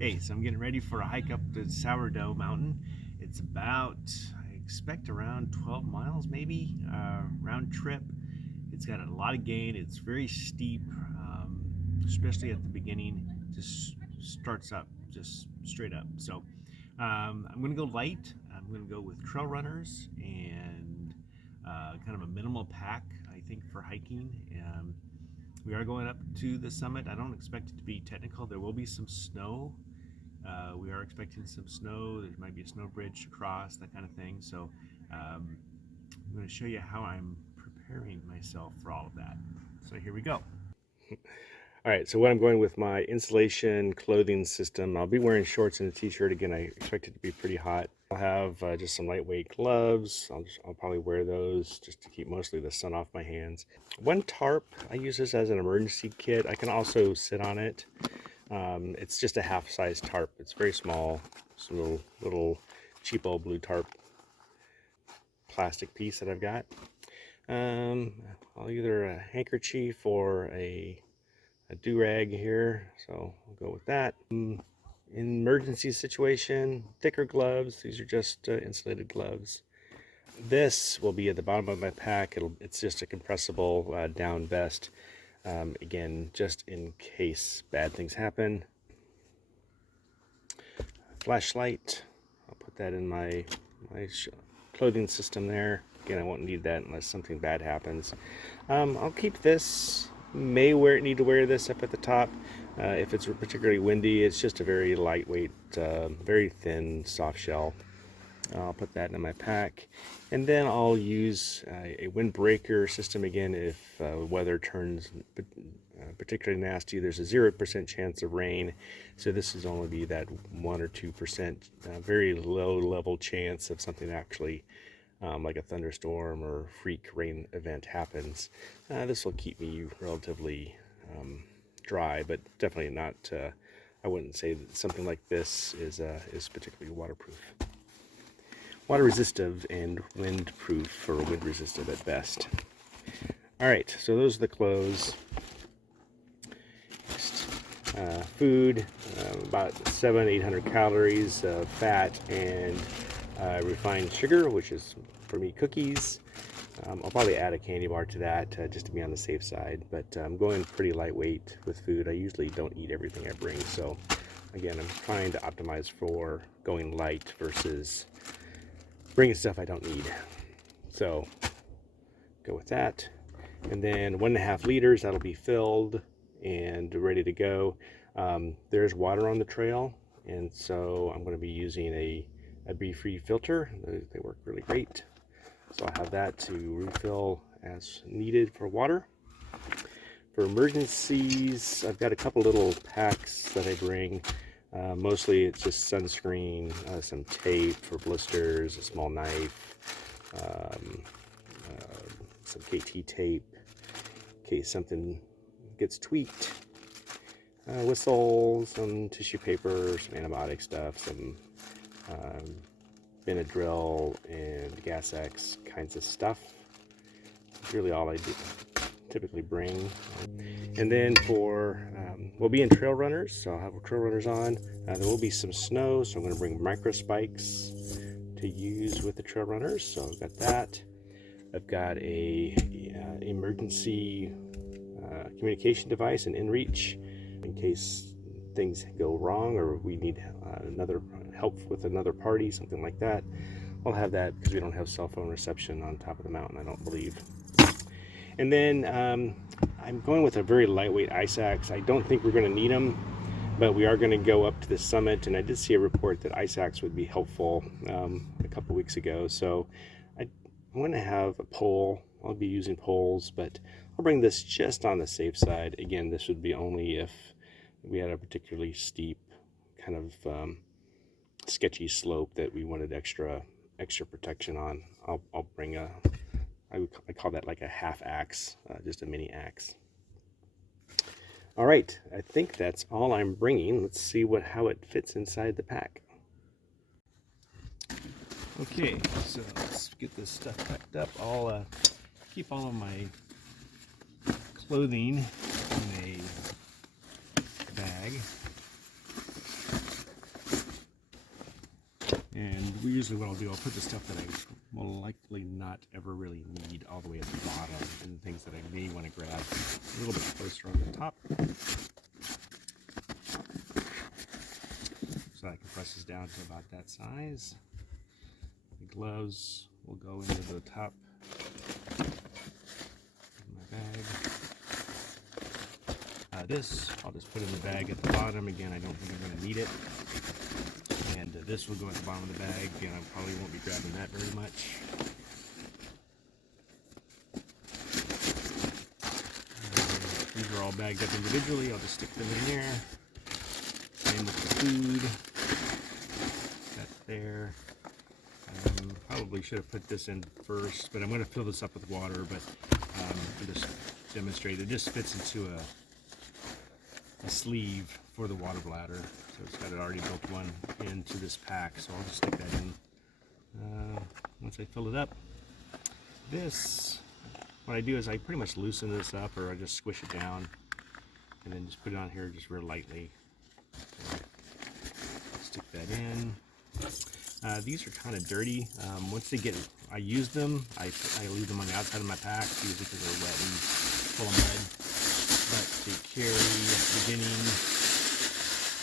Hey, so I'm getting ready for a hike up the Sourdough Mountain. It's about, I expect around 12 miles maybe, round trip. It's got a lot of gain. It's very steep, especially at the beginning. Just starts up, just straight up. So I'm going to go light. I'm going to go with trail runners and kind of a minimal pack, I think, for hiking. We are going up to the summit. I don't expect it to be technical. There will be some snow. We are expecting some snow. There might be a snow bridge to cross, that kind of thing. So I'm going to show you how I'm preparing myself for all of that. So here we go. All right, so what I'm going with my insulation clothing system. I'll be wearing shorts and a t-shirt. Again, I expect it to be pretty hot. I'll have just some lightweight gloves. I'll probably wear those just to keep mostly the sun off my hands. One tarp, I use this as an emergency kit. I can also sit on it. It's just a half-size tarp. It's very small. It's a little cheap old blue tarp plastic piece that I've got. I'll either a handkerchief or a do-rag here, so I'll go with that. In emergency situation, thicker gloves. These are just insulated gloves. This will be at the bottom of my pack. It's just a compressible down vest. Again, just in case bad things happen. Flashlight. I'll put that in my clothing system there. Again, I won't need that unless something bad happens. I'll keep this. May need to wear this up at the top if it's particularly windy. It's just a very lightweight, very thin soft shell. I'll put that in my pack, and then I'll use a windbreaker system again if weather turns particularly nasty. There's a 0% chance of rain, so this is only be that 1 or 2% very low level chance of something actually like a thunderstorm or freak rain event happens. This will keep me relatively dry, but definitely not. I wouldn't say that something like this is particularly waterproof. Water resistive and windproof, or wind resistive at best. All right, so those are the clothes. Food, about 700-800 calories of fat and refined sugar, which is for me cookies. I'll probably add a candy bar to that just to be on the safe side, but I'm going pretty lightweight with food. I usually don't eat everything I bring, so again, I'm trying to optimize for going light versus bringing stuff I don't need. So go with that, and then 1.5 liters, that'll be filled and ready to go. There's water on the trail, and so I'm going to be using a Be-Free filter. They work really great, so I'll have that to refill as needed for water. For emergencies, I've got a couple little packs that I bring. Mostly it's just sunscreen, some tape for blisters, a small knife, some KT tape in case something gets tweaked, whistle, some tissue paper, some antibiotic stuff, some Benadryl and Gas X kinds of stuff. That's really all I typically bring. And then for we'll be in trail runners, so I'll have trail runners on. There will be some snow, so I'm going to bring micro spikes to use with the trail runners. So I've got that. I've got a emergency communication device, an inReach, in case things go wrong or we need another help with another party, something like that. I'll have that because we don't have cell phone reception on top of the mountain, I don't believe. And then I'm going with a very lightweight ice axe. I don't think we're going to need them, but we are going to go up to the summit, and I did see a report that ice axe would be helpful a couple weeks ago. So I'm going to have a pole. I'll be using poles, but I'll bring this just on the safe side. Again, this would be only if we had a particularly steep kind of sketchy slope that we wanted extra protection on. I'll bring I call that like a half axe, just a mini axe. All right, I think that's all I'm bringing. Let's see how it fits inside the pack. Okay, so let's get this stuff packed up. I'll keep all of my clothing in a bag. usually what I'll do, I'll put the stuff that I will likely not ever really need all the way at the bottom, and things that I may want to grab a little bit closer on the top. So I can press this down to about that size. The gloves will go into the top of my bag. This, I'll just put in the bag at the bottom. Again, I don't think I'm going to need it. And this will go at the bottom of the bag. Again, I probably won't be grabbing that very much. These are all bagged up individually. I'll just stick them in there. Same with the food. That's there. Probably should have put this in first, but I'm going to fill this up with water. But I'll just demonstrate. It just fits into a sleeve for the water bladder. So it's got it already built one into this pack. So I'll just stick that in once I fill it up. This, what I do is I pretty much loosen this up, or I just squish it down and then just put it on here just real lightly. So stick that in. These are kind of dirty. Once they get, I use them, I leave them on the outside of my pack, usually because they're wet and full of mud. But they carry at the beginning,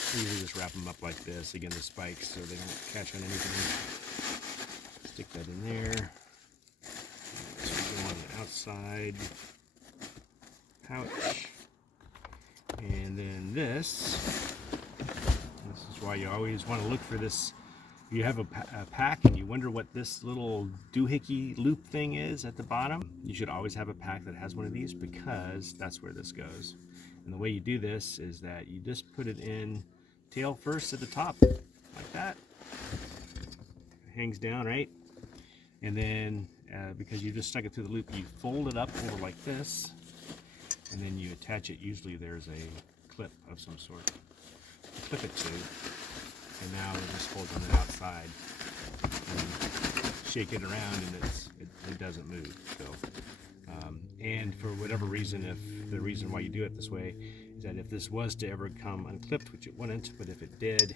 I usually just wrap them up like this, again the spikes, so they don't catch on anything. Stick that in there. This will go on the outside pouch. And then this is why you always want to look for this. If you have a pack and you wonder what this little doohickey loop thing is at the bottom, you should always have a pack that has one of these, because that's where this goes. And the way you do this is that you just put it in tail first at the top, like that. It hangs down, right? And then, because you just stuck it through the loop, you fold it up over like this, and then you attach it. Usually there's a clip of some sort. Clip it to. And now it just holds on the outside, and shake it around, and it doesn't move. So, and for whatever reason, if the reason why you do it this way is that if this was to ever come unclipped, which it wouldn't, but if it did,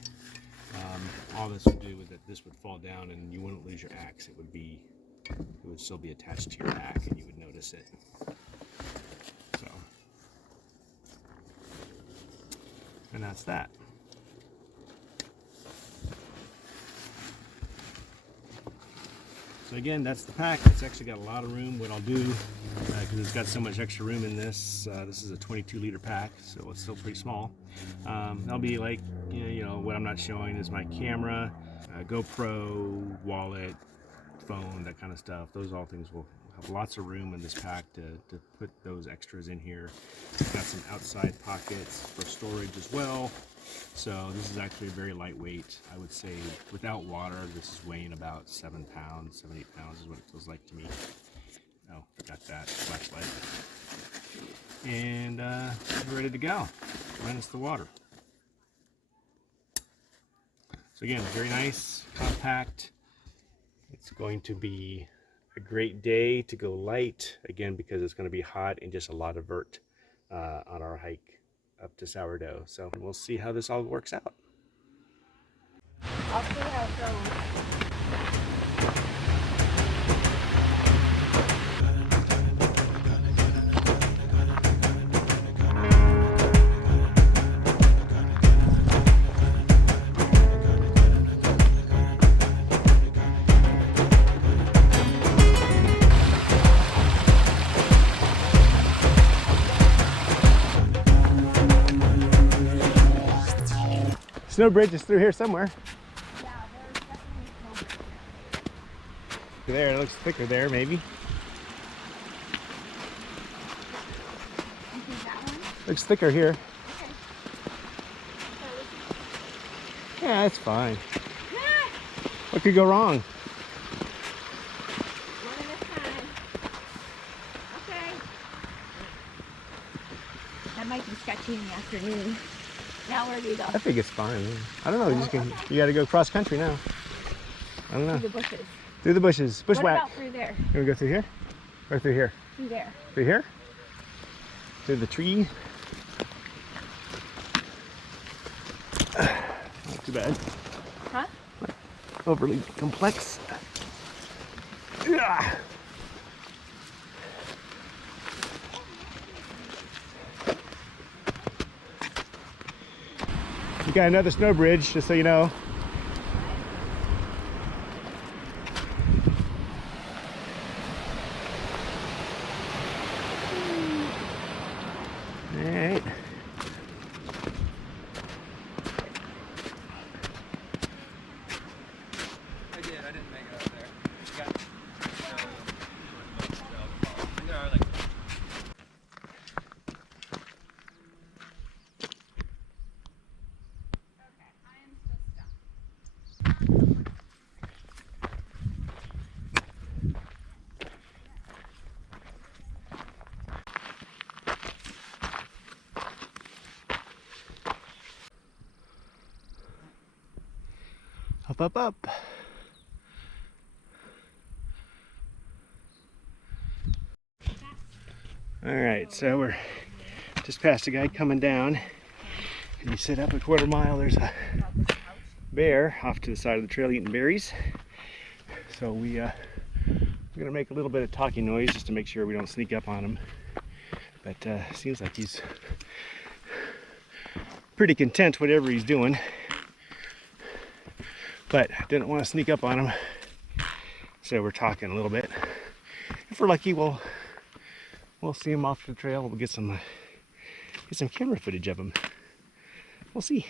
all this would do is that this would fall down, and you wouldn't lose your axe. It would still be attached to your pack, and you would notice it. So, and that's that. So again, that's the pack. It's actually got a lot of room. What I'll do, because it's got so much extra room in this, this is a 22-liter pack, so it's still pretty small. That'll be like, you know, what I'm not showing is my camera, GoPro, wallet, phone, that kind of stuff. Those all things will have lots of room in this pack to put those extras in here. It's got some outside pockets for storage as well. So this is actually very lightweight. I would say without water, this is weighing about 7 pounds, 7, 8 pounds is what it feels like to me. Oh, forgot that flashlight. And we're ready to go, minus the water. So again, very nice, compact. It's going to be a great day to go light, again, because it's going to be hot and just a lot of vert on our hike up to Sourdough. So we'll see how this all works out. I'll see how it goes. Snow bridge is through here somewhere. Yeah, there's definitely snow. There, it looks thicker there, maybe. You think that one? Looks thicker here. Okay. Yeah, it's fine. What could go wrong? One at a time. Okay. That might be sketchy in the afternoon. Now where do you go? I think it's fine. I don't know. You got to go cross country now. I don't know. Through the bushes. Through the bushes. What Bushwhack. about through there? You want to go through here? Or through here? Through there. Through here? Through the tree? Not too bad. Huh? overly complex. Yeah. We got another snow bridge, just so you know. All right. I didn't make it up there. Up, up, up. All right, so we're just past a guy coming down. And you sit up a quarter mile, there's a bear off to the side of the trail eating berries. So we're gonna make a little bit of talking noise just to make sure we don't sneak up on him. But seems like he's pretty content whatever he's doing. But didn't want to sneak up on him, so we're talking a little bit. If we're lucky, we'll see him off the trail. We'll get some camera footage of him. We'll see.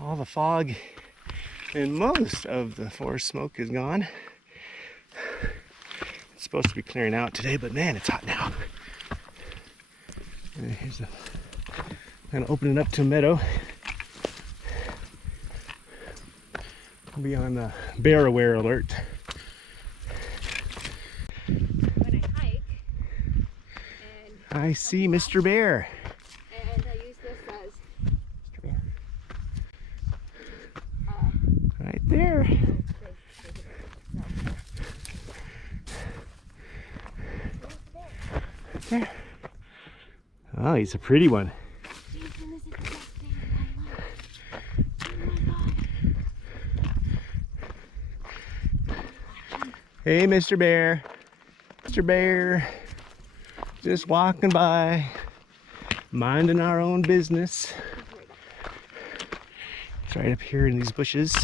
All the fog and most of the forest smoke is gone. It's supposed to be clearing out today, but man, it's hot now. And here's a kind of opening up to a meadow. I'll be on the bear aware alert. When I hike, and I see Mr. Bear. and I use this as Mr. Bear. Right there. There. Oh, he's a pretty one. Jason, this is the best day of my life. Oh my god. Hey, Mr. Bear. Mr. Bear. Just walking by, minding our own business. It's right up here in these bushes.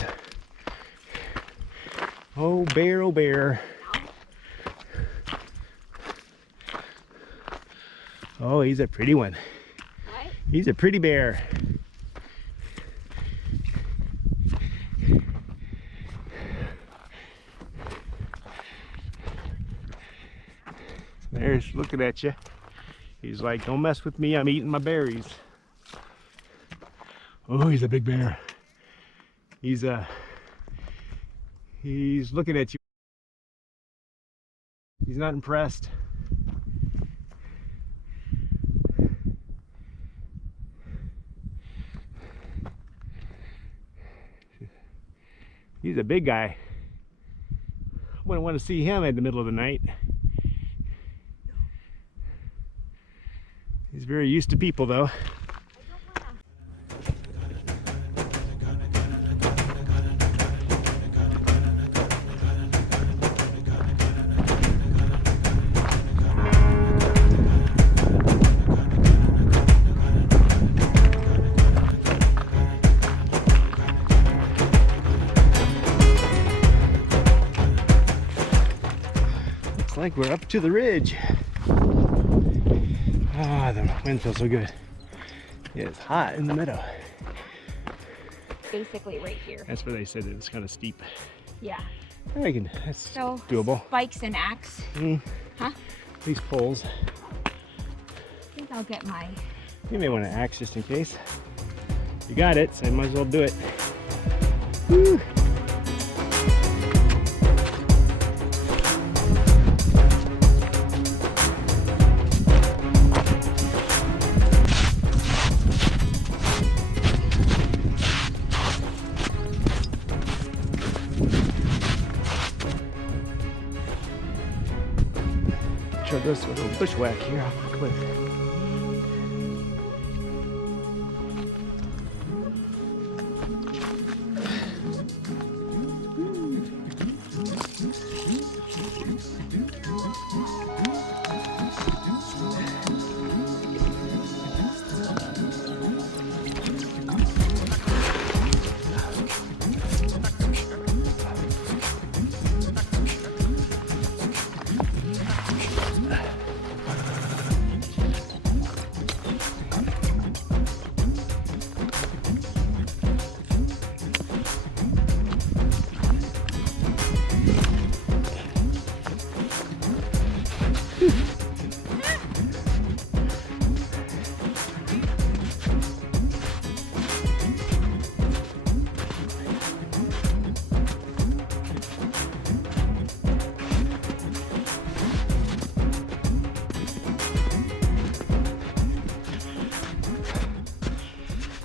Oh, bear, oh, bear. Oh, he's a pretty one. Right? He's a pretty bear. There's looking at you. He's like, don't mess with me, I'm eating my berries. Oh, he's a big bear. He's looking at you. He's not impressed. He's a big guy. Wouldn't want to see him in the middle of the night. He's very used to people though. Looks like we're up to the ridge. Ah, the wind feels so good. It's hot in the meadow. Basically right here. That's where they said it was kind of steep. Yeah. I reckon that's So doable. spikes and axe. Huh? These poles. I think I'll get my. You may want to axe just in case. You got it, so you might as well do it. Woo. Try this little bushwhack here off the cliff.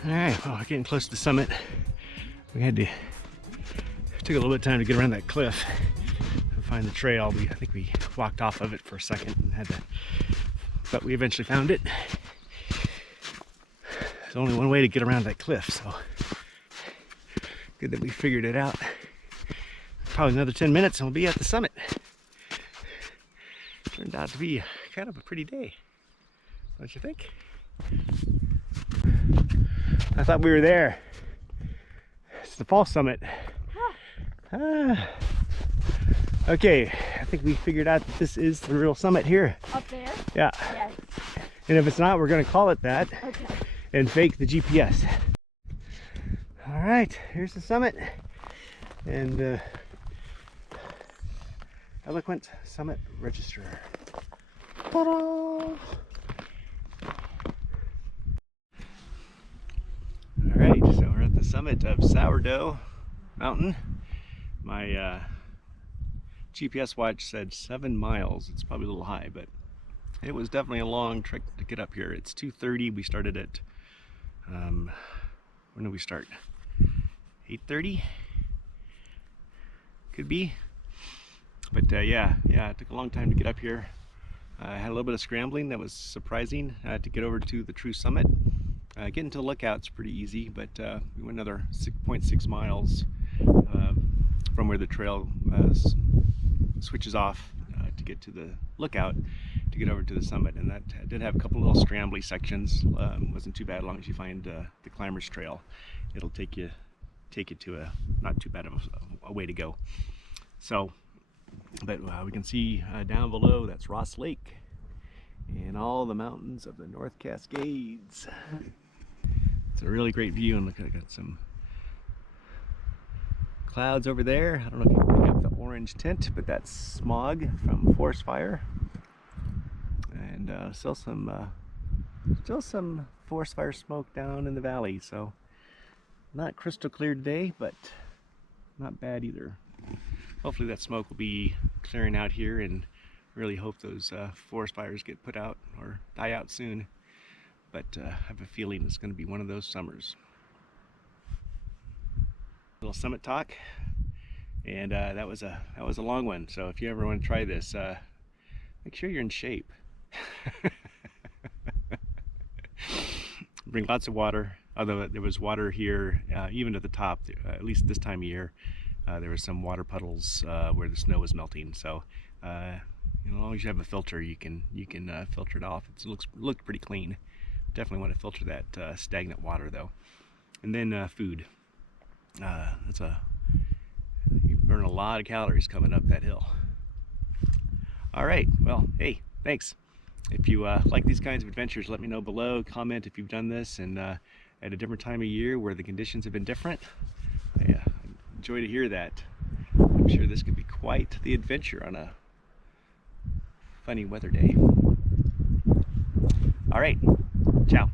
All right, well, we're getting close to the summit. We had to, it took a little bit of time to get around that cliff and find the trail. I think we walked off of it for a second and had to, but we eventually found it. There's only one way to get around that cliff, so good that we figured it out. Probably another 10 minutes and we'll be at the summit. Turned out to be kind of a pretty day, don't you think? I thought we were there. It's the fall summit. Okay, I think we figured out that this is the real summit here. Up there? Yeah. Yes. And if it's not, we're gonna call it that. Okay. And fake the GPS. All right, here's the summit. And Eloquent Summit Register. Ta-da! Alright, so we're at the summit of Sourdough Mountain. My GPS watch said 7 miles. It's probably a little high, but it was definitely a long trek to get up here. It's 2:30. We started at, when did we start? 8:30? Could be. But yeah, it took a long time to get up here. I had a little bit of scrambling that was surprising to get over to the true summit. Getting to the lookout's pretty easy, but we went another 6.6 miles from where the trail switches off to get to the lookout to get over to the summit. And that did have a couple little scrambly sections. Wasn't too bad as long as you find the climber's trail. It'll take you to a not too bad of a way to go. So, but we can see down below, that's Ross Lake and all the mountains of the North Cascades. It's a really great view, and look, I got some clouds over there. I don't know if you can pick up the orange tint, but that's smog from forest fire. And still some forest fire smoke down in the valley, so not crystal clear today, but not bad either. Hopefully that smoke will be clearing out here, and really hope those forest fires get put out or die out soon. But I have a feeling it's going to be one of those summers. Little summit talk, and that was a long one. So if you ever want to try this, make sure you're in shape. Bring lots of water. Although there was water here, even at the top, at least this time of year. There were some water puddles where the snow was melting, so as long as you have a filter, you can filter it off. It looked pretty clean. Definitely want to filter that stagnant water though. And then food. You burn a lot of calories coming up that hill. All right, well, hey, thanks. If you like these kinds of adventures, let me know below. Comment if you've done this and at a different time of year where the conditions have been different. Yeah. Enjoy to hear that. I'm sure this could be quite the adventure on a funny weather day. All right, ciao.